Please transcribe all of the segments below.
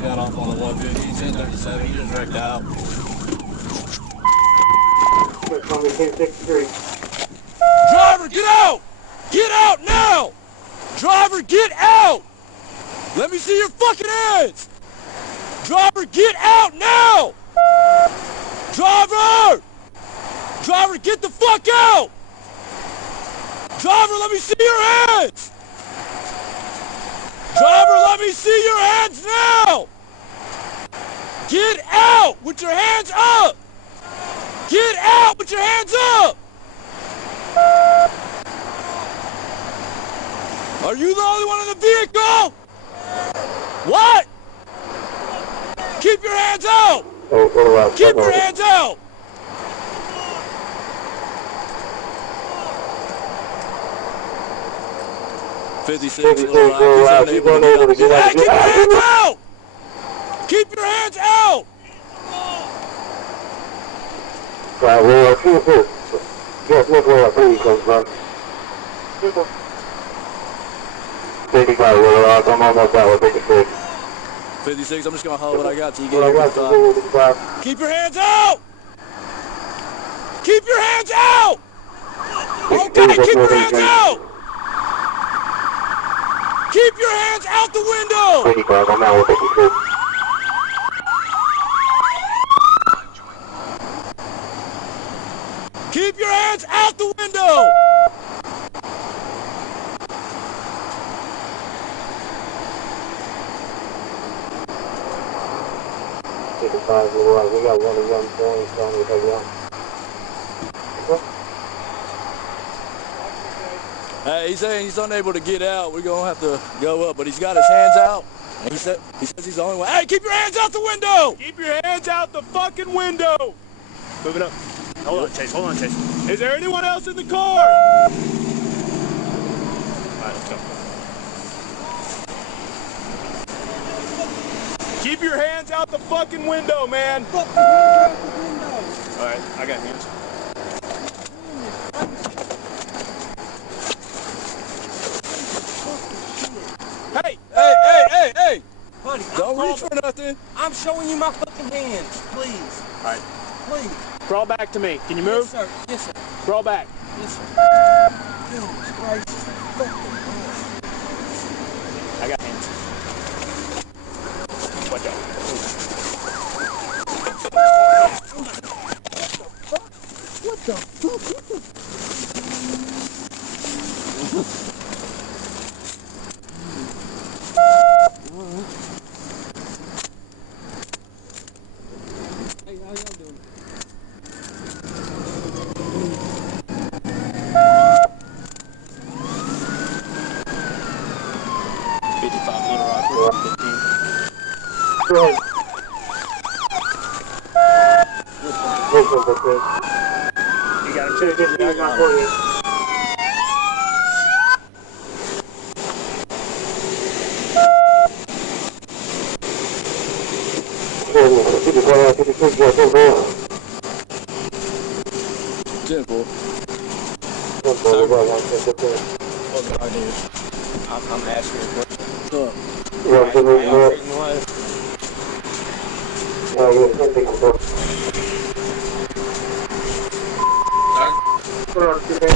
Got off on the 150, he's 1037, he just wrecked out. Driver, get out! Get out now! Driver, get out! Let me see your fucking hands! Driver, get out now! Driver! Driver, get the fuck out! Driver, let me see your hands! Driver, let me see your hands now! Get out with your hands up! Get out with your hands up! Are you the only one in the vehicle? What? Keep your hands out! Keep your hands out! Keep your hands out! Keep your hands out! Right, well, yes, look where I see you close by. 55, well, I'm almost out with 56. 56, I'm just gonna hold what I got till you get here. 55. Keep your hands out! Keep your hands out! Okay, keep your hands out! Keep your hands out the window! 55, I'm out with 56. Keep your hands out the window! We got one of them points on it again. Hey, he's saying he's unable to get out. We're gonna have to go up, but he's got his hands out. And he says he's the only one. Hey, keep your hands out the window! Keep your hands out the fucking window! Move it up. Hold on, Chase. Hold on, Chase. Is there anyone else in the car? All right, let's go. Keep your hands out the fucking window, man. Fucking hands out the window. All right, I got hands. Hey, hey, hey, hey, hey! Buddy, Don't reach for nothing. I'm showing you my fucking hands, please. All right. Please. Crawl back to me. Can you move? Yes, sir. Yes, sir. Crawl back. Yes, sir. Goodness gracious. I got hands. Watch out. What the fuck? Hey, how y'all doing? You got him, Chase? Yeah, I got for you. Simple. I'm asking a question.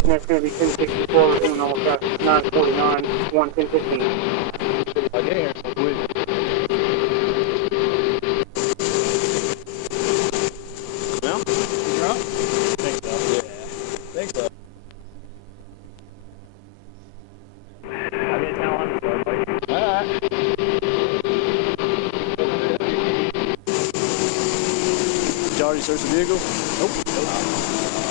That's going to be 1064 and all traffic 949, 11015. Again, well, you're up? Think so. Yeah. Think so. I didn't tell him. Alright. Did you already search the vehicle? Nope.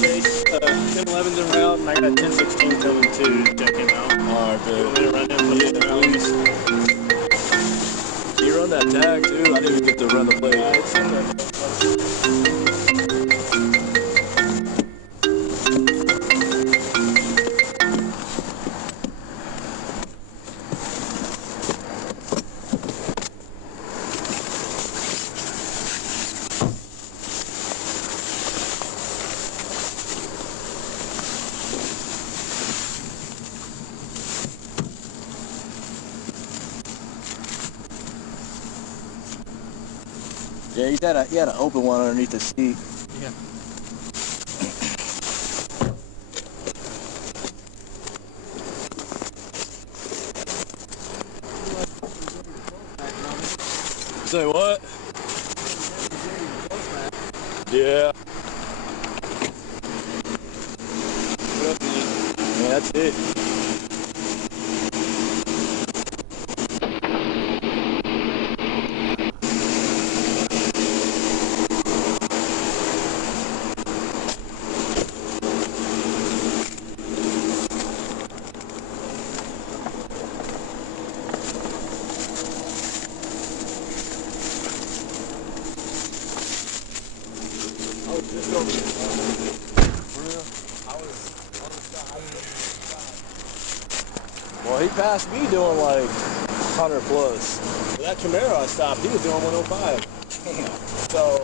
Chase, 1011's en route, and I got 1016 coming to check him out. Alright, You want me to run him for Yeah, the round? please. Can you run that tag too? I didn't even get to run the plate. It's in the Yeah, he had an open one underneath the seat. Yeah. Say what? Yeah. What up, man? Yeah, that's it. Well, he passed me doing like 100 plus. Well, that Camaro I stopped, he was doing 105. Damn. So,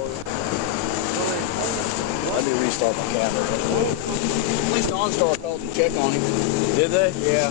Let me restart my camera. At least OnStar called to check on him. Did they? Yeah.